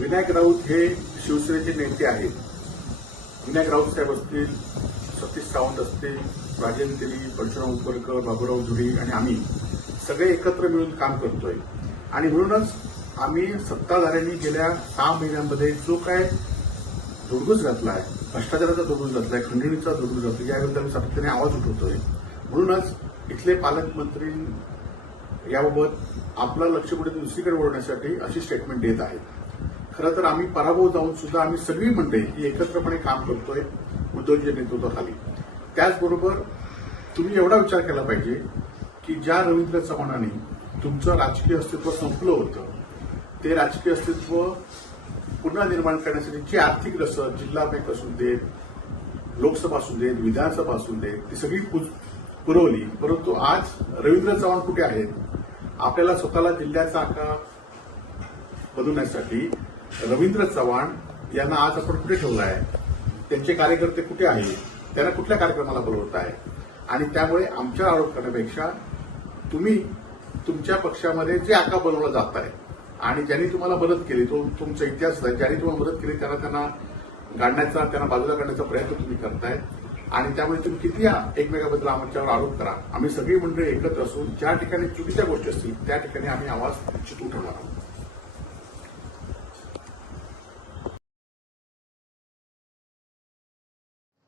विनायक राऊत हे शिवसेनेचे नेते आहेत. विनायक राऊत साहेब असतील सतीश सावंत असतील राजेंद्र तेली परशुराम उपरकर बाबूराव धुरी आणि आम्ही सगळे एकत्र मिळून काम करतोय. आणि म्हणूनच आम्ही सत्ताधाऱ्यांनी गेल्या सहा महिन्यांमध्ये जो काय धुडगूस घातला आहे भ्रष्टाचाराचा धुडगूस घातला आहे खंडणीचा धुडगूस घातला याविरुद्ध आम्ही सातत्याने आवाज उठवतोय. म्हणूनच इथले पालकमंत्री याबाबत आपलं लक्ष कुठे दुसरीकडे वळवण्यासाठी अशी स्टेटमेंट देत आहेत. खरं तर आम्ही पराभव जाऊन सुद्धा आम्ही सगळी मंडळी ही एकत्रपणे काम करतोय उद्योजक नेतृत्वाखाली. त्याचबरोबर तुम्ही एवढा विचार केला पाहिजे की ज्या रवींद्र चव्हाणांनी तुमचं राजकीय अस्तित्व संपलं होतं ते राजकीय अस्तित्व पुन्हा निर्माण करण्यासाठी जी आर्थिक रसद जिल्हा बँक असू देत लोकसभा असू देत विधानसभा असू देत ती सगळी पु- पुरवली. परंतु आज रवींद्र चव्हाण कुठे आहेत? आपल्याला स्वतःला जिल्ह्याचा आकार बदलण्यासाठी रवींद्र चव्हाण यांना आज आपण कुठे ठेवलं आहे? त्यांचे कार्यकर्ते कुठे आहेत? त्यांना कुठल्या कार्यक्रमाला बोलवत आहे आणि त्यामुळे आमच्या आरोप करण्यापेक्षा तुम्ही तुमच्या पक्षामध्ये जे आका बनवलं जात आहे आणि ज्यांनी तुम्हाला मदत केली तो तुमचा इतिहास आहे ज्यांनी तुम्हाला मदत केली त्यांना त्यांना गाडण्याचा त्यांना बाजूला काढण्याचा प्रयत्न तुम्ही करताय. आणि त्यामुळे तुम्ही किती एकमेकाबद्दल आमच्यावर आरोप करा. आम्ही सगळी मंडळी एकत्र असून ज्या ठिकाणी चुकीच्या गोष्टी असतील त्या ठिकाणी आम्ही आवाज निश्चित उठवणार आहोत.